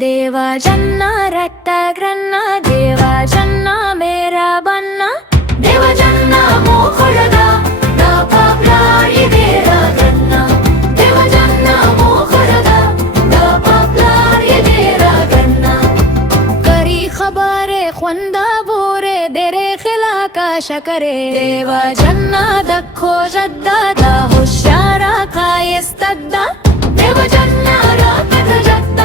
देवा जन्ना रट्टा ग्रन्ना देवा जन्ना मेरा बनना देवा जन्ना मोखड़दा दा पापलारी देरा गन्ना देवा जन्ना मोखड़दा दा पापलारी देरा गन्ना करी खबरे ख्वंदा बोरे देरे खिला का शकरे देवा जन्ना दखो जद्दा दा होशारा का यस्तद्दा देवा जन्ना राकत जद्दा